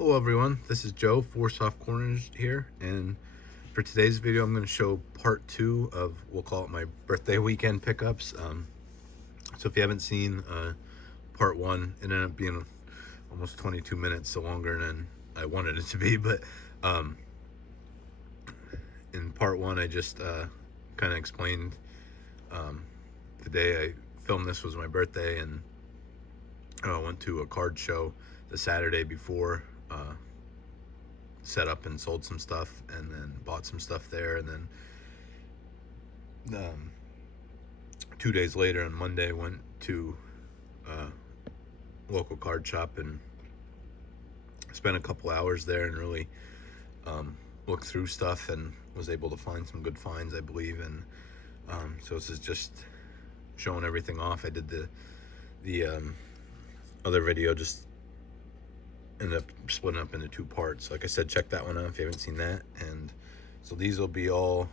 Hello everyone, this is Joe, HOF Corners here, and for today's video I'm going to show part 2 of, we'll call it my birthday weekend pickups. So if you haven't seen part 1, it ended up being almost 22 minutes, so longer than I wanted it to be, but in part 1 I just kind of explained the day I filmed this was my birthday, and I went to a card show the Saturday before, set up and sold some stuff, and then bought some stuff there, and then 2 days later on Monday went to a local card shop and spent a couple hours there and really looked through stuff and was able to find some good finds, I believe. And so this is just showing everything off. I did the other video, just ended up splitting up into 2 parts. Like I said, check that one out if you haven't seen that. And so these will be all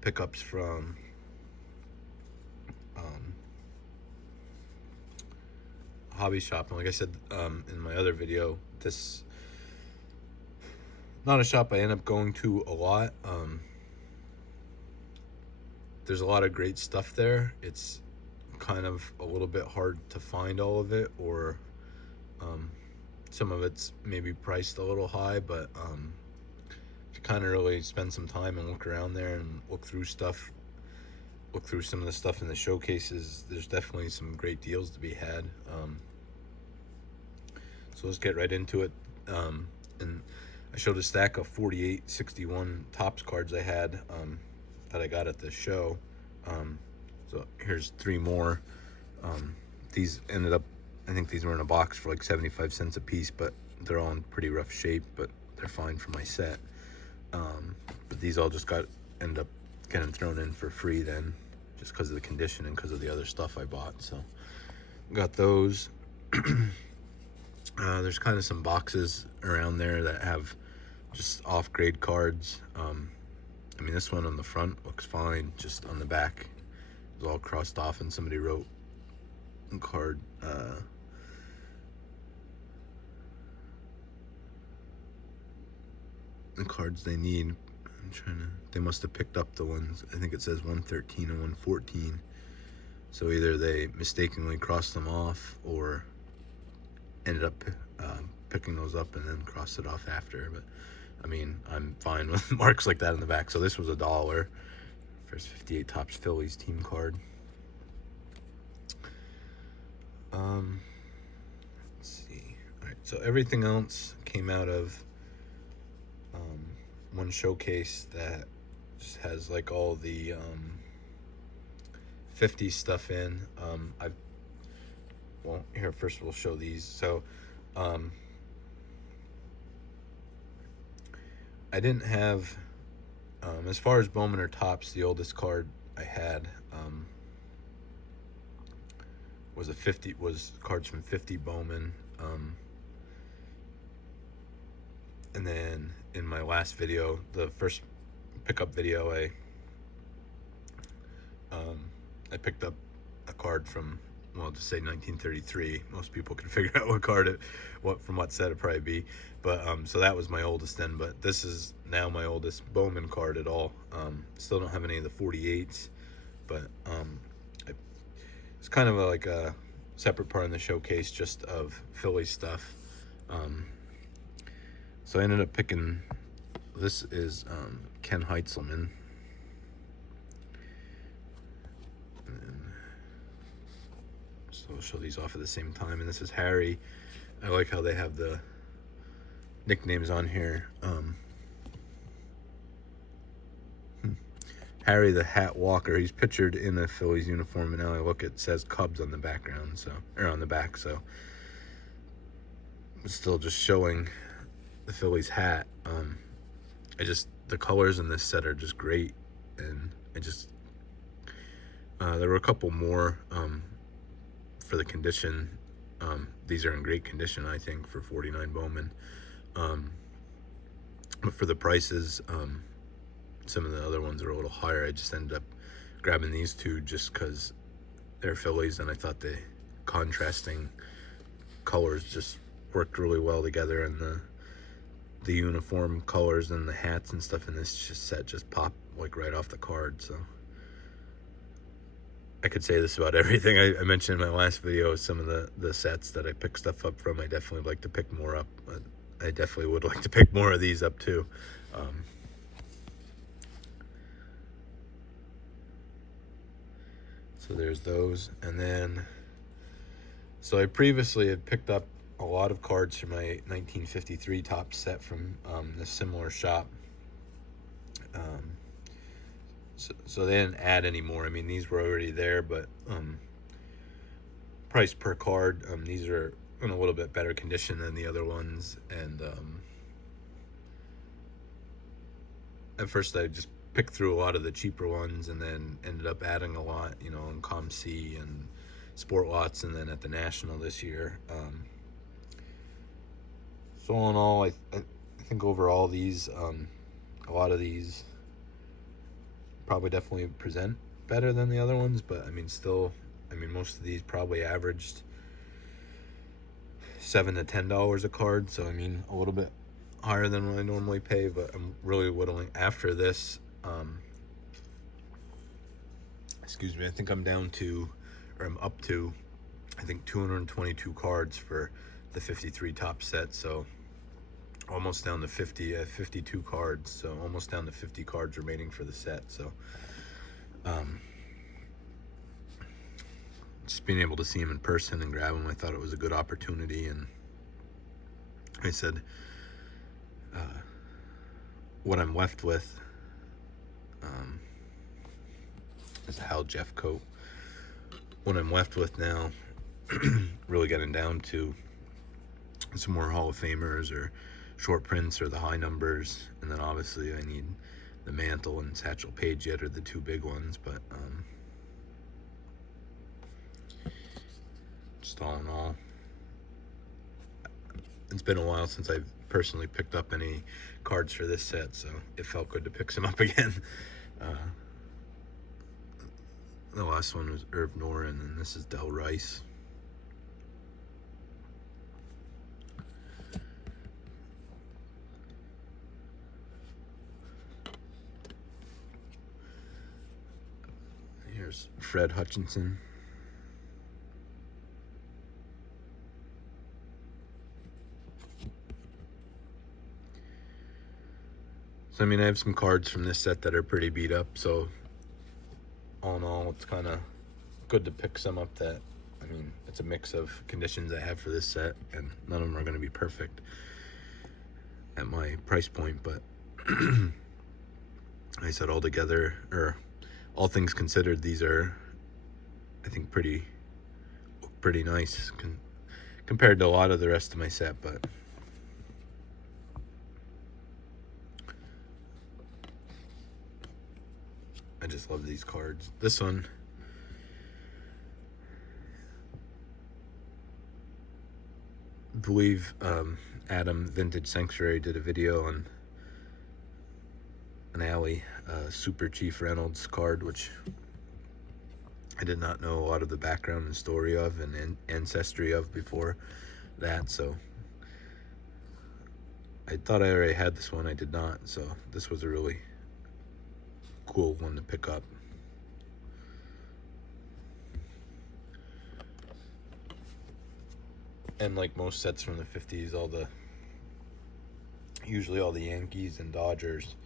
pickups from hobby shop. And like I said in my other video, this not a shop I end up going to a lot. There's a lot of great stuff there. It's kind of a little bit hard to find all of it, or some of it's maybe priced a little high, but if you kind of really spend some time and look around there and look through stuff, look through some of the stuff in the showcases, there's definitely some great deals to be had. So let's get right into it. And I showed a stack of 4861 Topps cards I had that I got at the show. So here's 3 more. These ended up, I think these were in a box for like 75 cents a piece, but they're all in pretty rough shape, but they're fine for my set. But these all just ended up getting thrown in for free then, just because of the condition and because of the other stuff I bought. So got those. There's kind of some boxes around there that have just off-grade cards. I mean, this one on the front looks fine, just on the back is all crossed off, and somebody wrote card the cards they need. They must have picked up the ones, I think it says 113 and 114, so either they mistakenly crossed them off or ended up picking those up and then crossed it off after. But I mean, I'm fine with marks like that in the back. So this was $1 for 58 Topps Phillies team card. Let's see. All right, so everything else came out of one showcase that just has like all the 50 stuff in. Well, here first we'll show these. So I didn't have, as far as Bowman or Topps, the oldest card I had was cards from 50 Bowman. And then in my last video, the first pickup video, I picked up a card from, well, just say 1933. Most people can figure out what card from what set it'd probably be. But so that was my oldest then. But this is now my oldest Bowman card at all. Still don't have any of the 48s, but it's kind of like a separate part in the showcase just of Philly stuff. So I ended up picking, this is Ken Heitzelman. So I'll show these off at the same time. And this is Harry. I like how they have the nicknames on here. Harry the Hat Walker. He's pictured in a Phillies uniform, and now I look, it says Cubs on the background, so, or on the back. So it's still just showing the Phillies hat. The colors in this set are just great, and there were a couple more for the condition. These are in great condition, I think, for 49 Bowman. But for the prices, some of the other ones are a little higher. I just ended up grabbing these 2 just because they're Phillies, and I thought the contrasting colors just worked really well together, and the uniform colors and the hats and stuff in this set just pop like right off the card. So I could say this about everything I mentioned in my last video. Some of the sets that I pick stuff up from, I definitely like to pick more up. I definitely would like to pick more of these up too. So there's those. And then, so I previously had picked up a lot of cards from my 1953 top set from a similar shop. So they didn't add any more. I mean, these were already there, but price per card, these are in a little bit better condition than the other ones. And at first I just picked through a lot of the cheaper ones and then ended up adding a lot, you know, in Com-C and Sport Lots, and then at the National this year. So all in all, I think overall these, a lot of these probably definitely present better than the other ones, but I mean still, I mean most of these probably averaged $7 to $10 a card, so I mean a little bit higher than what I normally pay. But I'm really whittling after this. Excuse me, I think I'm down to, or I'm up to, I think 222 cards for the 53 top set, so almost down to 52 cards, so almost down to 50 cards remaining for the set. So just being able to see him in person and grab him, I thought it was a good opportunity. And I said, what I'm left with is a Hal Jeff coat. What I'm left with now, really getting down to some more Hall of Famers or short prints or the high numbers, and then obviously I need the Mantle and Satchel Paige yet are the two big ones. But just all in all, it's been a while since I've personally picked up any cards for this set, so it felt good to pick some up again. The last one was Irv Noren, and this is Del Rice. Here's Fred Hutchinson. So I mean, I have some cards from this set that are pretty beat up, so all in all, it's kind of good to pick some up that, I mean, it's a mix of conditions I have for this set, and none of them are going to be perfect at my price point, but I said all together, or all things considered, these are, I think, pretty nice compared to a lot of the rest of my set. But I just love these cards. This one, I believe Adam Vintage Sanctuary did a video on an Alley Super Chief Reynolds card, which I did not know a lot of the background and story of and ancestry of before that. So I thought I already had this one. I did not. So this was a really cool one to pick up. And like most sets from the 50s, usually all the Yankees and Dodgers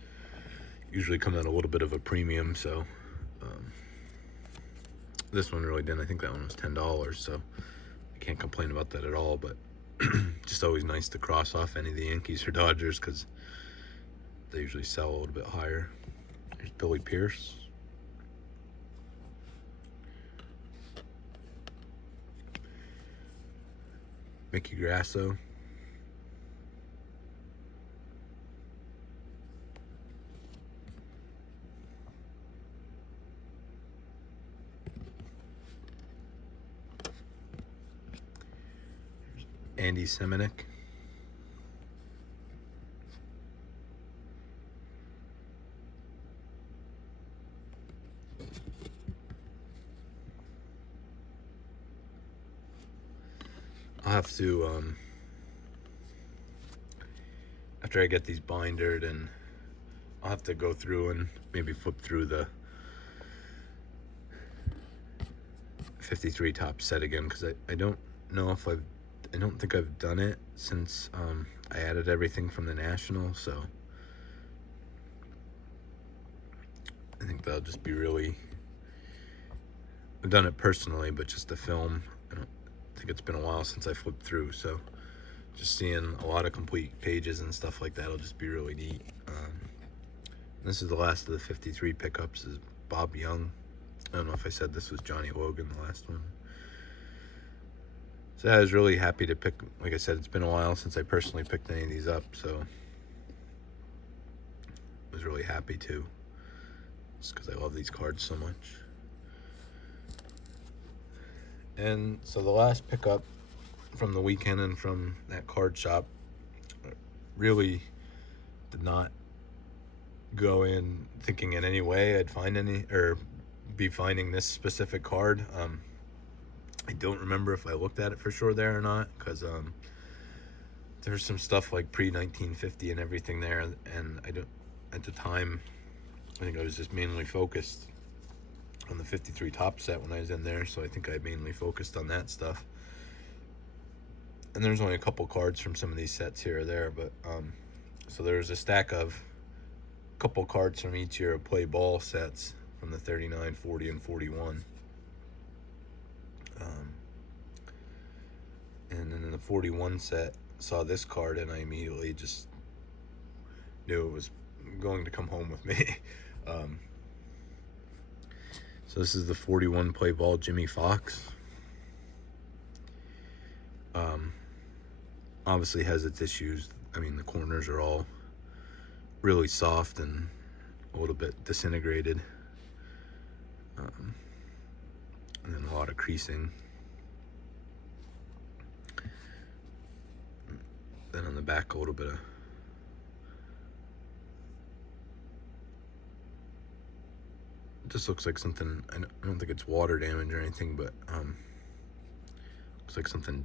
usually come at a little bit of a premium, so this one really didn't. I think that one was $10, so I can't complain about that at all. But just always nice to cross off any of the Yankees or Dodgers because they usually sell a little bit higher. There's Billy Pierce. Mickey Grasso. Andy Semenuk. I'll have to after I get these bindered, and I'll have to go through and maybe flip through the 53 top set again, because I don't know if I don't think I've done it since I added everything from the National, so I think that'll just be really, I've done it personally, but just the film, I don't think it's been a while since I flipped through, so just seeing a lot of complete pages and stuff like that will just be really neat. This is the last of the 53 pickups, is Bob Young. I don't know if I said this was Johnny Logan, the last one. So I was really happy to pick, like I said, it's been a while since I personally picked any of these up, so I was really happy to, just because I love these cards so much. And so the last pickup from the weekend and from that card shop really did not go in thinking in any way I'd find any, or be finding this specific card. I don't remember if I looked at it for sure there or not, because there's some stuff like pre-1950 and everything there, and I don't, at the time, I think I was just mainly focused on the 53 top set when I was in there, so I think I mainly focused on that stuff. And there's only a couple cards from some of these sets here or there, but so there's a stack of a couple cards from each year of play ball sets from the 39, 40, and 41. And then in the 41 set, saw this card, and I immediately just knew it was going to come home with me. So this is the 41 play ball Jimmy Fox. Obviously has its issues. I mean, the corners are all really soft and a little bit disintegrated. And then a lot of creasing. Then on the back, a little bit of it just looks like something, I don't think it's water damage or anything, but looks like something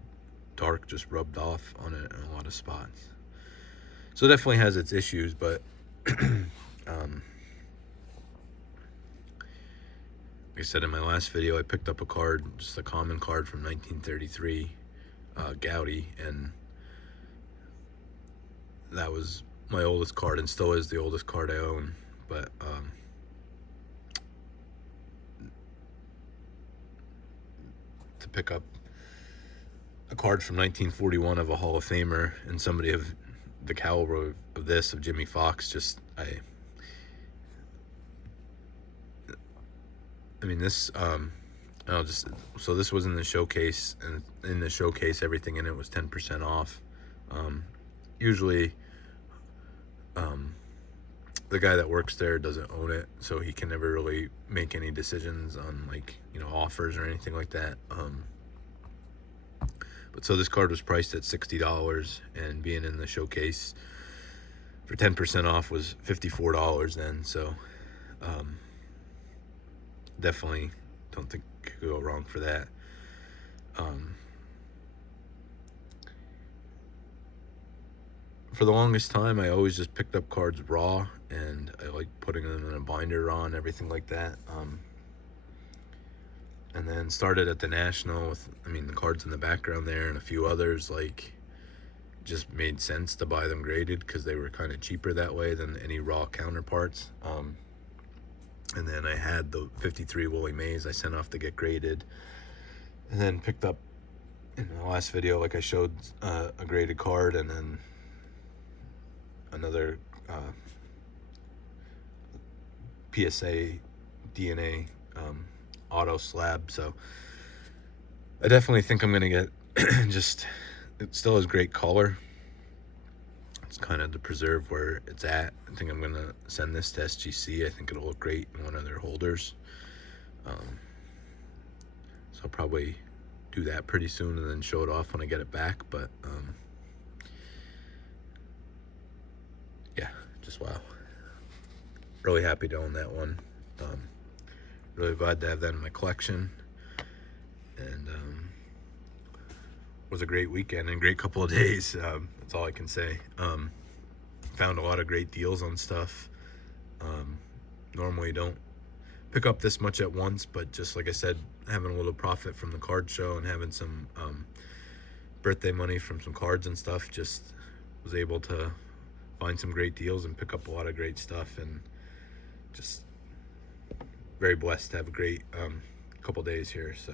dark just rubbed off on it in a lot of spots. So it definitely has its issues, but like I said in my last video, I picked up a card, just a common card from 1933, Gowdy, and that was my oldest card and still is the oldest card I own. But to pick up a card from 1941 of a Hall of Famer and somebody of the caliber of this, of Jimmy Fox, just I mean, this so this was in the showcase, and in the showcase everything in it was 10% off. Usually the guy that works there doesn't own it, so he can never really make any decisions on, like, you know, offers or anything like that. But so this card was priced at $60, and being in the showcase for 10% off was $54 then, so definitely don't think could go wrong for that. For the longest time, I always just picked up cards raw, and I like putting them in a binder on, everything like that. And then started at the National with, I mean, the cards in the background there and a few others, like, just made sense to buy them graded because they were kind of cheaper that way than any raw counterparts. And then I had the 53 Willie Mays I sent off to get graded, and then picked up in the last video, like I showed, a graded card, and then another PSA DNA auto slab. So I definitely think I'm gonna get just, it still has great color. It's kind of to preserve where it's at. I think I'm gonna send this to SGC. I think it'll look great in one of their holders. So I'll probably do that pretty soon and then show it off when I get it back. But yeah, just wow. Really happy to own that one. Really glad to have that in my collection. And was a great weekend and great couple of days. That's all I can say. found a lot of great deals on stuff. Normally don't pick up this much at once, but just like I said, having a little profit from the card show and having some birthday money from some cards and stuff, just was able to find some great deals and pick up a lot of great stuff, and just very blessed to have a great couple days here. So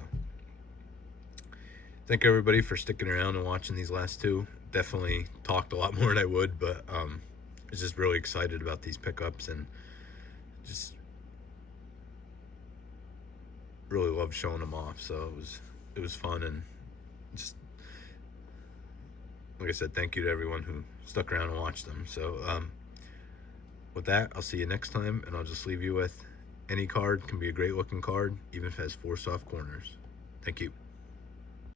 thank everybody for sticking around and watching these last two. Definitely talked a lot more than I would, but I was just really excited about these pickups, and just really loved showing them off. So it was fun, and just like I said, thank you to everyone who stuck around and watched them. So with that, I'll see you next time, and I'll just leave you with, any card can be a great looking card, even if it has 4 soft corners. Thank you.